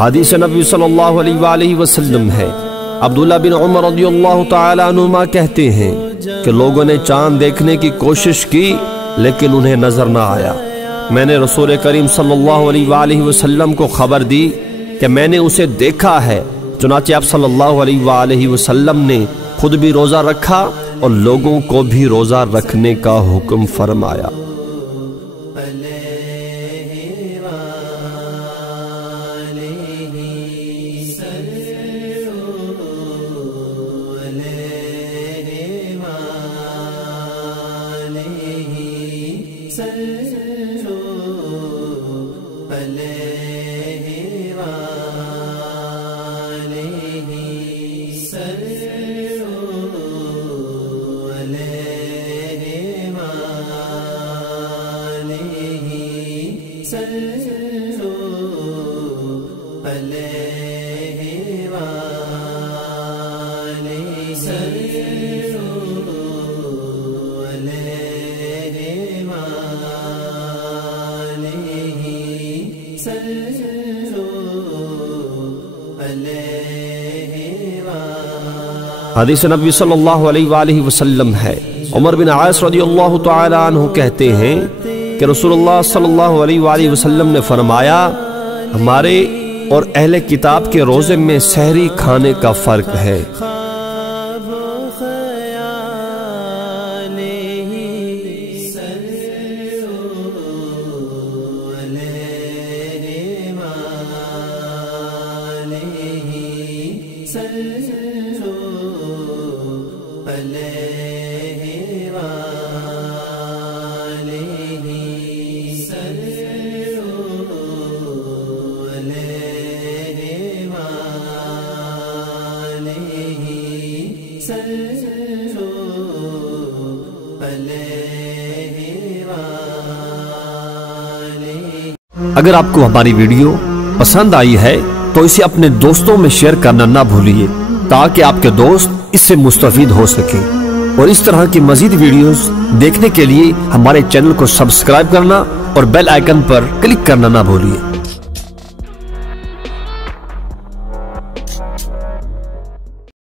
حدیث نبی صلی اللہ علیہ وآلہ وسلم ہے، عبداللہ بن عمر رضی اللہ تعالیٰ عنہما کہتے ہیں کہ لوگوں نے چاند دیکھنے کی کوشش کی لیکن انہیں نظر نہ آیا۔ میں نے رسول کریم صلی اللہ علیہ وآلہ وسلم کو خبر دی کہ میں نے اسے دیکھا ہے، چنانچہ آپ صلی اللہ علیہ وآلہ وسلم نے خود بھی روزہ رکھا اور لوگوں کو بھی روزہ رکھنے کا حکم فرمایا۔ حدیث نبی صلی اللہ علیہ وآلہ وسلم ہے، عمر بن عاص رضی اللہ تعالی عنہ کہتے ہیں کہ رسول اللہ صلی اللہ علیہ وآلہ وسلم نے فرمایا، ہمارے اور اہل کتاب کے روزے میں سحری کھانے کا فرق ہے۔ اگر آپ کو ہماری ویڈیو پسند آئی ہے تو اسے اپنے دوستوں میں شیئر کرنا نہ بھولیے تاکہ آپ کے دوست اس سے مستفید ہو سکیں، اور اس طرح کی مزید ویڈیوز دیکھنے کے لیے ہمارے چینل کو سبسکرائب کرنا اور بیل آئیکن پر کلک کرنا نہ بھولیے۔